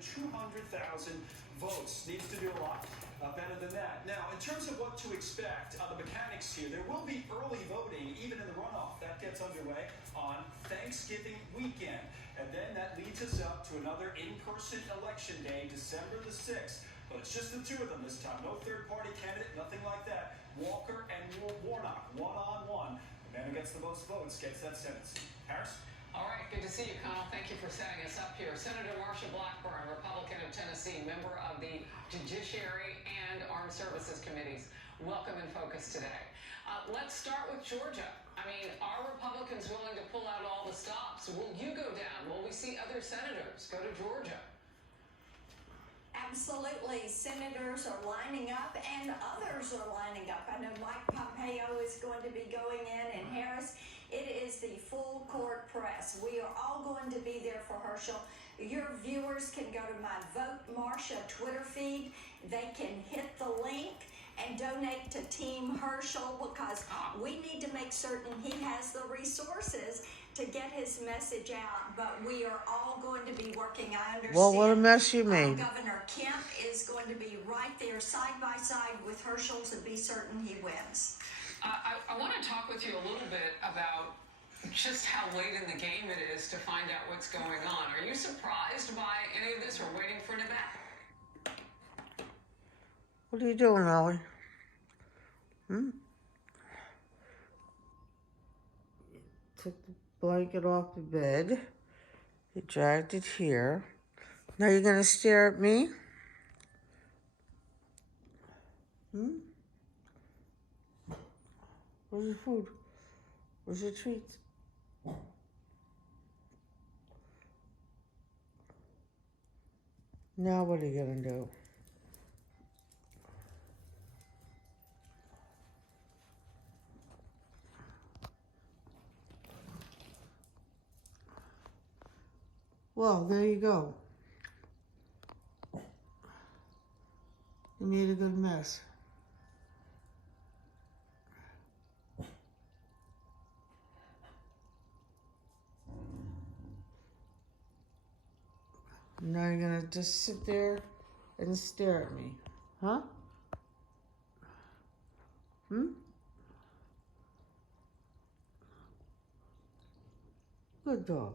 200,000 votes. Needs to do a lot better than that. Now, in terms of what to expect, the mechanics here, there will be early voting, even in the runoff. That gets underway on Thanksgiving weekend. And then that leads us up to another in-person election day, December the 6th. But it's just the two of them this time. No third-party candidate, nothing like that. Walker and Warnock, one-on-one. The man who gets the most votes gets that Senate seat. Harris? All right, good to see you, Connell. Thank you for setting us up here. Senator Marsha Blackburn, Republican of Tennessee, member of the Judiciary and Armed Services Committees. Welcome in focus today. Let's start with Georgia. I mean, are Republicans willing to pull out all the stops? Will you go down? Will we see other senators go to Georgia? Absolutely. Senators are lining up and others are lining up. I know Mike Pompeo is going to be going in, and Harris. It is the full court press. We are all going to be there for Herschel. Your viewers can go to my Vote Marsha Twitter feed. They can hit the link and donate to Team Herschel, because we need to make certain he has the resources to get his message out. But we are all going to be working. I understand. Well, what a mess you made. Governor Kemp is going to be right there side by side with Herschel to be certain he wins. I want to talk with you a little bit about just how late in the game it is to find out what's going on. Are you surprised by any of this, or waiting for Nevada? What are you doing, Ollie? Took the blanket off the bed. You dragged it here. Now you're going to stare at me? Where's your food? Where's your treats? Now what are you going to do? Well, there you go. You made a good mess. Now you're gonna just sit there and stare at me, huh? Good dog.